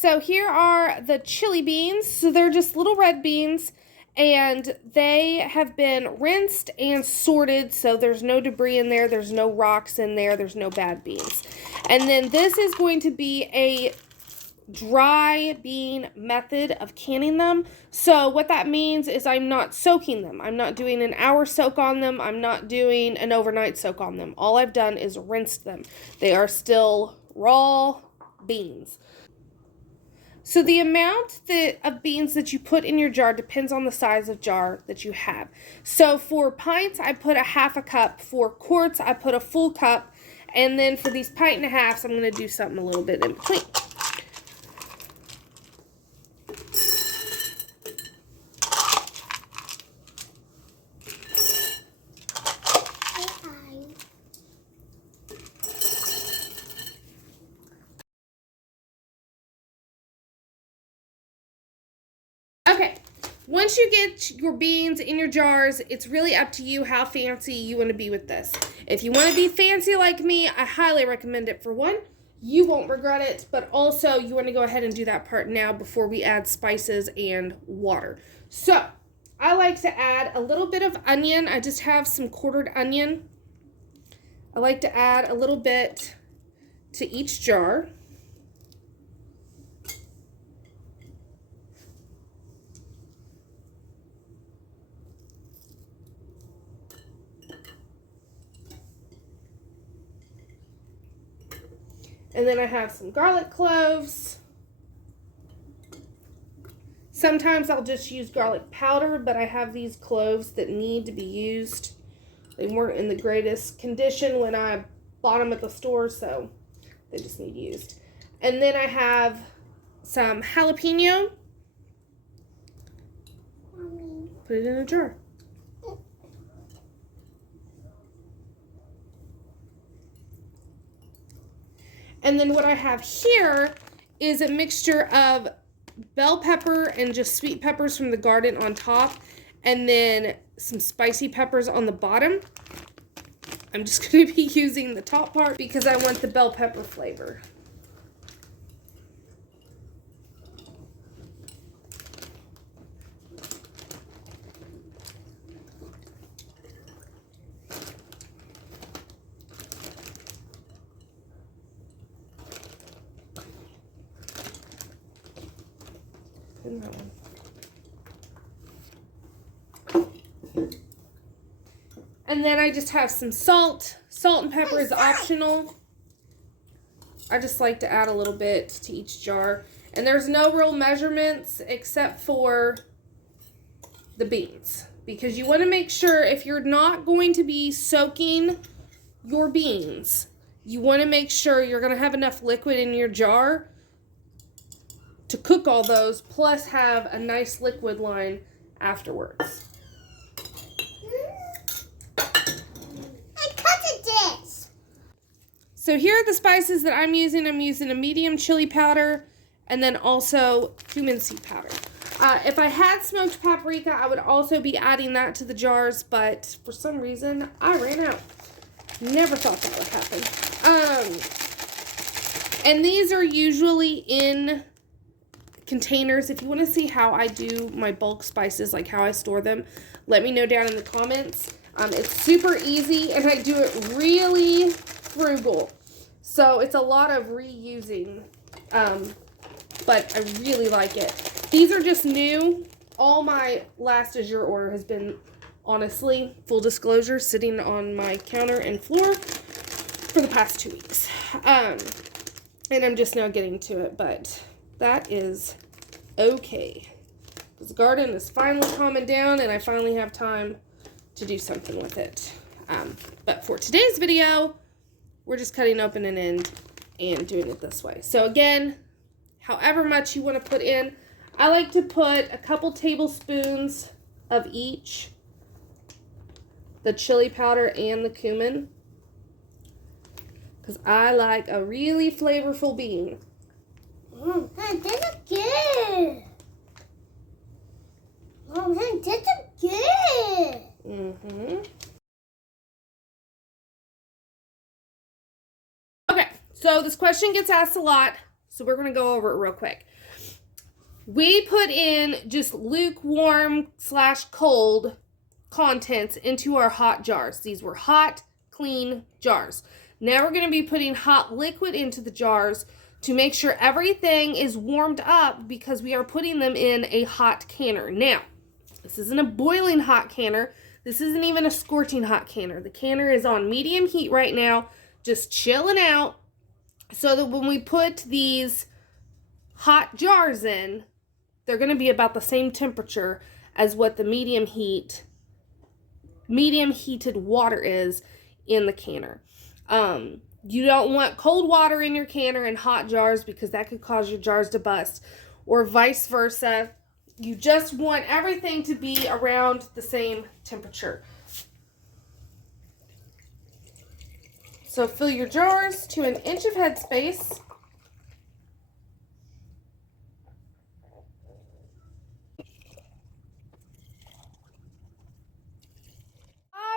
so here are the chili beans. So they're just little red beans, and they have been rinsed and sorted, so there's no debris in there, there's no rocks in there, there's no bad beans. And then this is going to be a dry bean method of canning them. So what that means is I'm not soaking them. I'm not doing an hour soak on them. I'm not doing an overnight soak on them. All I've done is rinsed them. They are still raw beans. So the amount of beans that you put in your jar depends on the size of jar that you have. So for pints, I put a half a cup. For quarts, I put a full cup. And then for these pint and a halves, I'm going to do something a little bit in between. Okay, once you get your beans in your jars, it's really up to you how fancy you want to be with this. If you want to be fancy like me, I highly recommend it. For one, you won't regret it, but also you want to go ahead and do that part now before we add spices and water. So, I like to add a little bit of onion. I just have some quartered onion. I like to add a little bit to each jar. And then I have some garlic cloves. Sometimes I'll just use garlic powder, but I have these cloves that need to be used. They weren't in the greatest condition when I bought them at the store, so they just need used. And then I have some jalapeno. Put it in a jar. And then what I have here is a mixture of bell pepper and just sweet peppers from the garden on top, and then some spicy peppers on the bottom. I'm just going to be using the top part because I want the bell pepper flavor. That one. And then I just have some salt. Salt and pepper is optional. I just like to add a little bit to each jar. And there's no real measurements except for the beans. Because you want to make sure if you're not going to be soaking your beans, you want to make sure you're going to have enough liquid in your jar to cook all those, plus have a nice liquid line afterwards. I cut this. So here are the spices that I'm using. I'm using a medium chili powder and then also cumin seed powder. If I had smoked paprika, I would also be adding that to the jars, but for some reason, I ran out. Never thought that would happen. And these are usually in containers. If you want to see how I do my bulk spices, like how I store them, let me know down in the comments. It's super easy, and I do it really frugal. So it's a lot of reusing, but I really like it. These are just new. All my last is your order has been, honestly, full disclosure, sitting on my counter and floor for the past 2 weeks. And I'm just now getting to it, but that is okay. This garden is finally calming down, and I finally have time to do something with it. But for today's video, we're just cutting open an end and doing it this way. So again, however much you want to put in, I like to put a couple tablespoons of each, the chili powder and the cumin, because I like a really flavorful bean. This is good. Oh, this is good. Okay, so this question gets asked a lot, so we're going to go over it real quick. we put in just lukewarm / cold contents into our hot jars. These were hot, clean jars. Now we're going to be putting hot liquid into the jars to make sure everything is warmed up because we are putting them in a hot canner. Now, this isn't a boiling hot canner. This isn't even a scorching hot canner. The canner is on medium heat right now, just chilling out, so that when we put these hot jars in, they're going to be about the same temperature as what the medium heated water is in the canner. You don't want cold water in your canner and hot jars because that could cause your jars to bust, or vice versa. You just want everything to be around the same temperature. So fill your jars to 1 inch of headspace.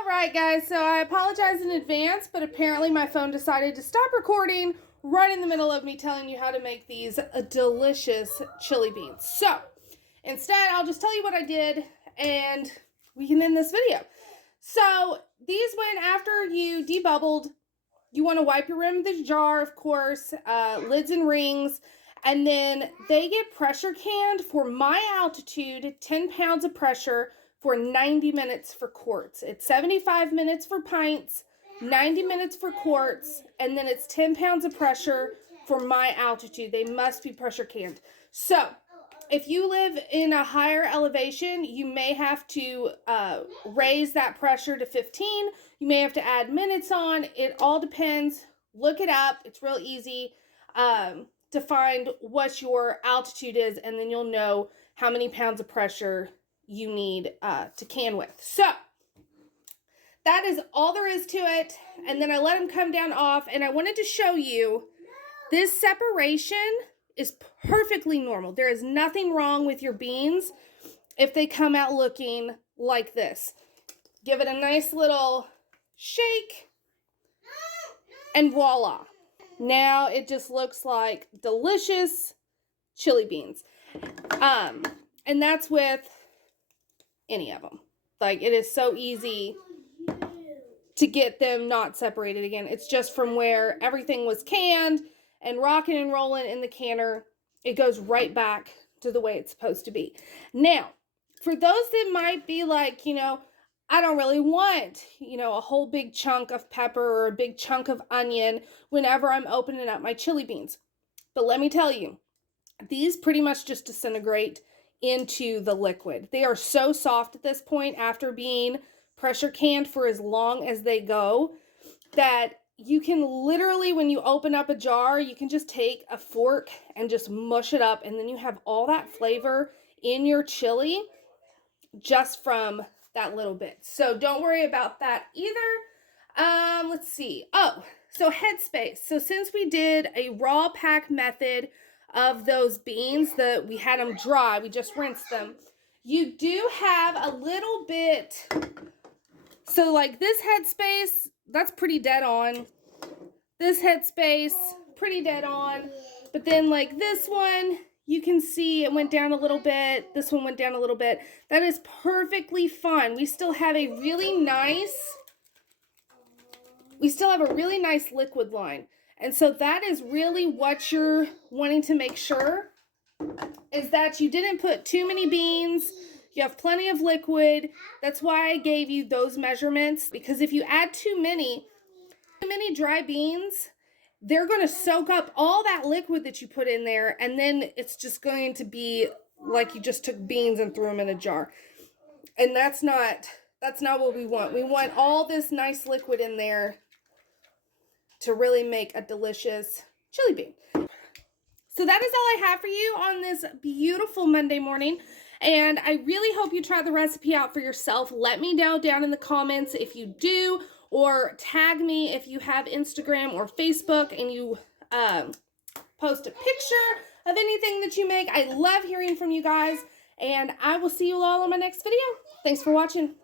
Alright guys, so I apologize in advance, but apparently my phone decided to stop recording right in the middle of me telling you how to make these delicious chili beans. So, instead, I'll just tell you what I did and we can end this video. So, these went after you debubbled. You want to wipe your rim of the jar, of course, lids and rings, and then they get pressure canned for my altitude, 10 pounds of pressure, for 90 minutes for quarts. It's 75 minutes for pints, 90 minutes for quarts, and then it's 10 pounds of pressure for my altitude. They must be pressure canned. So, if you live in a higher elevation, you may have to raise that pressure to 15. You may have to add minutes on. It all depends. Look it up. It's real easy to find what your altitude is, and then you'll know how many pounds of pressure you need to can with. So that is all there is to it. And then I let them come down off, and I wanted to show you this separation is perfectly normal. There is nothing wrong with your beans if they come out looking like this. Give it a nice little shake and voila. Now it just looks like delicious chili beans. And that's with any of them. Like, it is so easy to get them not separated again. It's just from where everything was canned and rocking and rolling in the canner, it goes right back to the way it's supposed to be. Now, for those that might be like, you know, I don't really want, you know, a whole big chunk of pepper or a big chunk of onion whenever I'm opening up my chili beans. But let me tell you, these pretty much just disintegrate into the liquid. They are so soft at this point after being pressure canned for as long as they go that you can literally, when you open up a jar, you can just take a fork and just mush it up, and then you have all that flavor in your chili just from that little bit. So don't worry about that either. Let's see. Oh, so headspace. So since we did a raw pack method of those beans, that we had them dry, we just rinsed them, you do have a little bit. So like this headspace, that's pretty dead on. This headspace, pretty dead on. But then like this one, you can see it went down a little bit. This one went down a little bit. That is perfectly fine. We still have a really nice liquid line. And so that is really what you're wanting to make sure, is that you didn't put too many beans. You have plenty of liquid. That's why I gave you those measurements, because if you add too many dry beans, they're going to soak up all that liquid that you put in there, and then it's just going to be like you just took beans and threw them in a jar. And that's not what we want. We want all this nice liquid in there to really make a delicious chili bean. So that is all I have for you on this beautiful Monday morning. And I really hope you try the recipe out for yourself. Let me know down in the comments if you do, or tag me if you have Instagram or Facebook and you post a picture of anything that you make. I love hearing from you guys, and I will see you all in my next video. Thanks for watching.